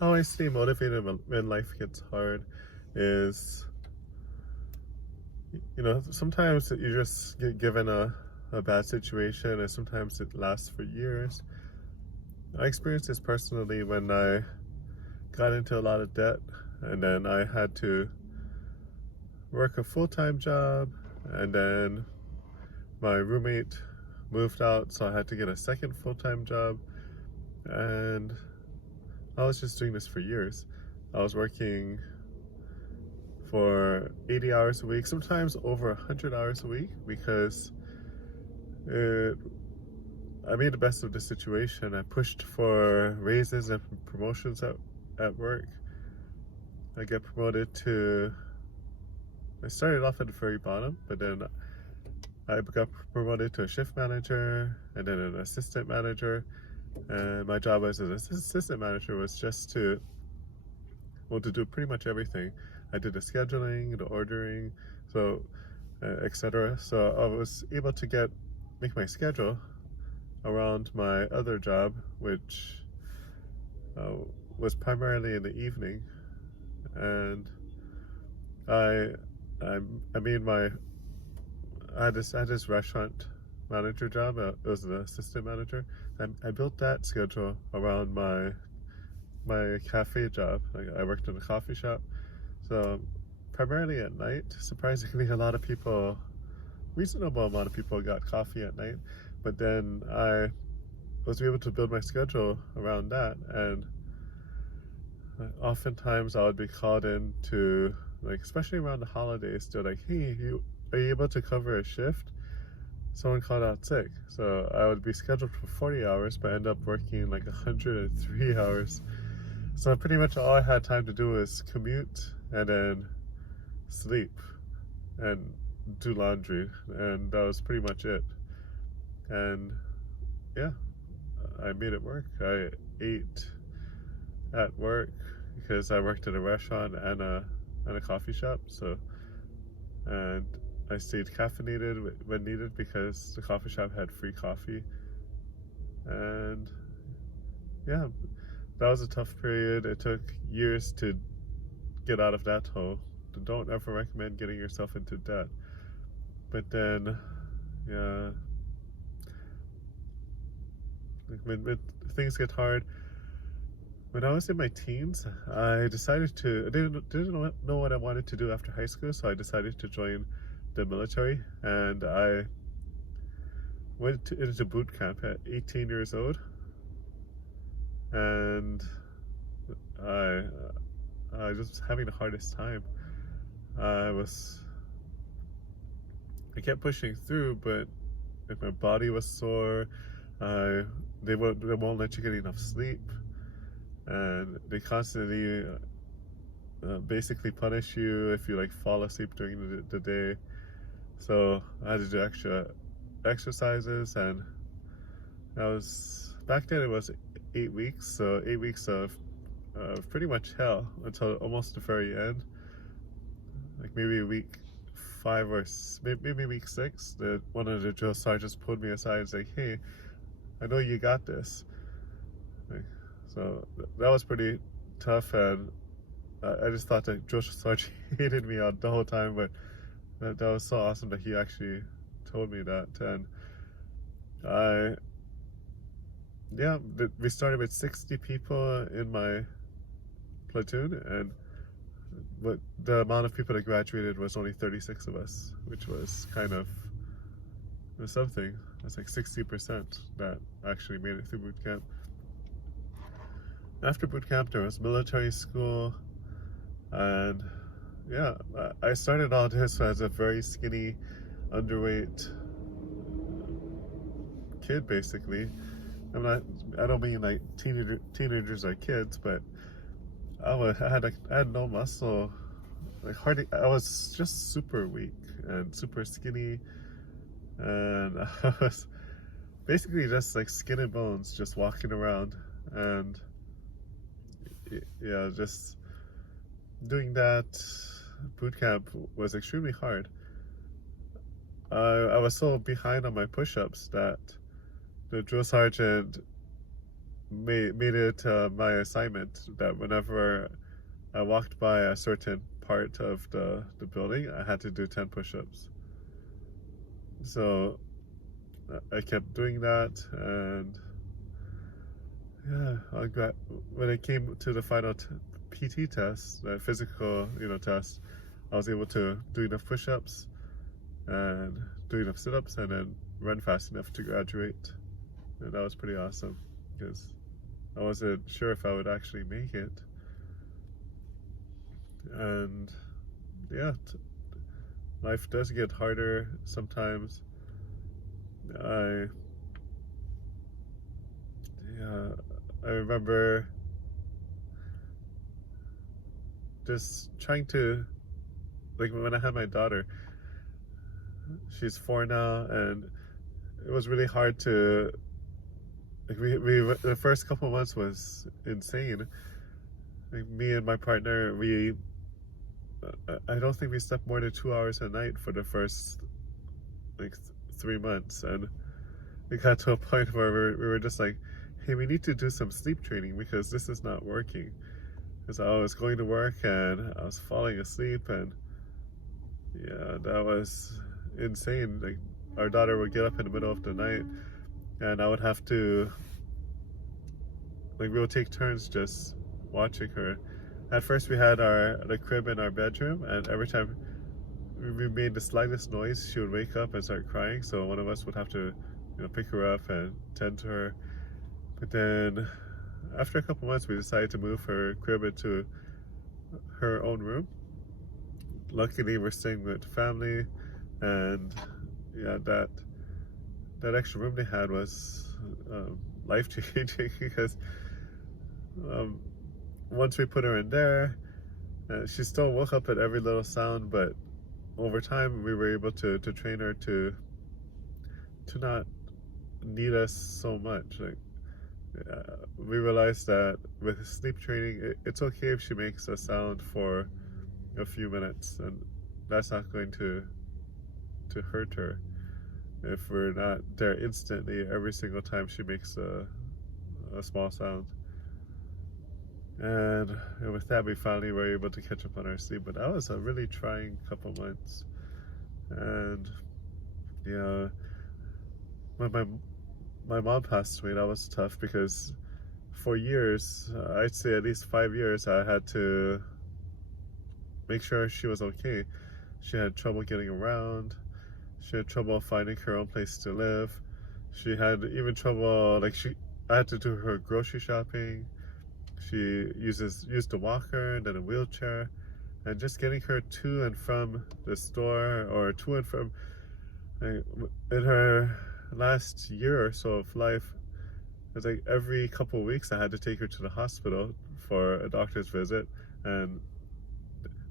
how I stay motivated when life gets hard is, sometimes you just get given a bad situation, and sometimes it lasts for years. I experienced this personally when I got into a lot of debt, and then I had to work a full-time job, and then my roommate moved out, so I had to get a second full-time job, and I was just doing this for years. I was working for 80 hours a week, sometimes over 100 hours a week, because it, I made the best of the situation. I pushed for raises and promotions at work. I get promoted to, I started off at the very bottom, but then I got promoted to a shift manager and then an assistant manager. And my job as an assistant manager was just to do pretty much everything. I did the scheduling, the ordering, so etc. So I was able to make my schedule around my other job, which uh, was primarily in the evening, and I I, I made my I had this restaurant manager job. It was an assistant manager. I built that schedule around my cafe job. Like, I worked in a coffee shop, so primarily at night. Surprisingly, reasonable amount of people got coffee at night. But then I was able to build my schedule around that, and oftentimes I would be called in to, like, especially around the holidays, they're like, "Hey, are you able to cover a shift?" Someone called out sick, so I would be scheduled for 40 hours, but end up working like 103 hours. So pretty much all I had time to do was commute and then sleep and do laundry, and that was pretty much it. And yeah, I made it work. I ate at work because I worked at a restaurant and a coffee shop. So, and I stayed caffeinated when needed because the coffee shop had free coffee. And yeah, that was a tough period. It took years to get out of that hole. Don't ever recommend getting yourself into debt. But then, yeah, when things get hard, when I was in my teens, I didn't know what I wanted to do after high school, so I decided to join the military, and I into boot camp at 18 years old, and I I was just having the hardest time. I was I kept pushing through, but like, my body was sore. They won't let you get enough sleep, and they constantly basically punish you if you like fall asleep during the day. So I had to do extra exercises, and that was back then. It was 8 weeks, so 8 weeks of pretty much hell until almost the very end. Like maybe week five or maybe week six, that one of the drill sergeants pulled me aside and said, "Hey, I know you got this." Like, so that was pretty tough, and I just thought that drill sergeant hated me the whole time, but that was so awesome that he actually told me that. And I yeah, we started with 60 people in my platoon, and but the amount of people that graduated was only 36 of us, which was kind of something. That's like 60% that actually made it through boot camp. After boot camp, there was military school, and yeah, I started all this as a very skinny, underweight kid, basically. I don't mean like teenagers are kids, but I had no muscle, like hardly. I was just super weak and super skinny, and I was basically just like skin and bones, just walking around, and yeah, just doing that. Boot camp was extremely hard. I was so behind on my push-ups that the drill sergeant made it my assignment that whenever I walked by a certain part of the building, I had to do 10 push-ups. So I kept doing that, and yeah, when it came to the final PT test, the physical, test, I was able to do enough push-ups and do enough sit-ups and then run fast enough to graduate. And that was pretty awesome because I wasn't sure if I would actually make it. And yeah, life does get harder sometimes. I remember just trying to, like when I had my daughter, she's 4 now, and it was really hard to, like the first couple months was insane. Like me and my partner, I don't think we slept more than 2 hours a night for the first 3 months, and it got to a point where we were just like, hey, we need to do some sleep training because this is not working. Because I was going to work and I was falling asleep, and yeah, that was insane. Like our daughter would get up in the middle of the night, and I would have to, we would take turns just watching her. At first we had the crib in our bedroom, and every time we made the slightest noise, she would wake up and start crying, so one of us would have to pick her up and tend to her. But then after a couple months, we decided to move her crib into her own room. Luckily, we're staying with family, and yeah, that extra room they had was life-changing because once we put her in there, she still woke up at every little sound, but over time we were able to train her to not need us so much. We realized that with sleep training, it's okay if she makes a sound for a few minutes, and that's not going to hurt her if we're not there instantly every single time she makes a small sound. And with that, we finally were able to catch up on our sleep, but that was a really trying couple months. And yeah, when my mom passed away, that was tough because for years, I'd say at least 5 years, I had to make sure she was okay. She had trouble getting around. She had trouble finding her own place to live. She had even trouble, I had to do her grocery shopping. She used a walker and then a wheelchair, and just getting her to and from the store or to and from, in her last year or so of life, it was like every couple of weeks I had to take her to the hospital for a doctor's visit, and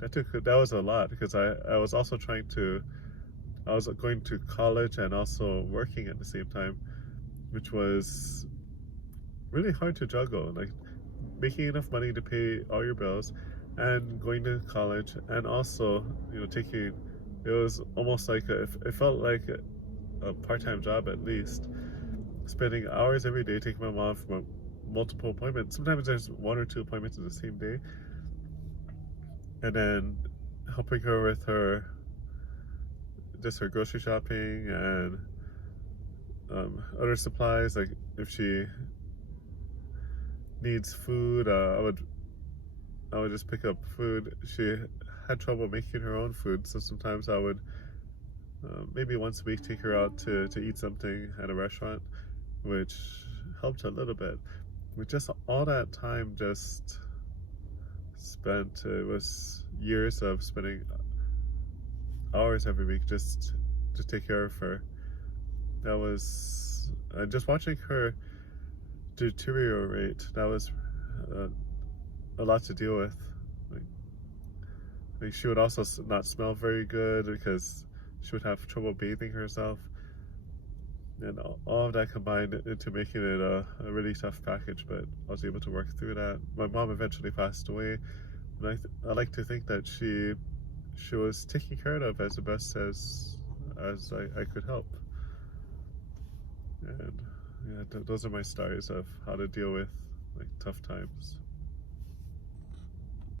that was a lot because I was also I was going to college and also working at the same time, which was really hard to juggle, like making enough money to pay all your bills and going to college, and also it was almost like it felt like a part-time job, at least spending hours every day taking my mom from multiple appointments. Sometimes there's 1 or 2 appointments in the same day, and then helping her with her grocery shopping and other supplies. Like if she needs food, I would just pick up food. She had trouble making her own food, so sometimes I would maybe once a week take her out to eat something at a restaurant, which helped a little bit. With just all that time just spent, it was years of spending hours every week just to take care of her. That was, and just watching her deteriorate, that was a lot to deal with. Like she would also not smell very good because she would have trouble bathing herself, and all of that combined into making it a really tough package, but I was able to work through that. My mom eventually passed away, and I like to think that she was taken care of as the best as I could help. And yeah, those are my stories of how to deal with like tough times.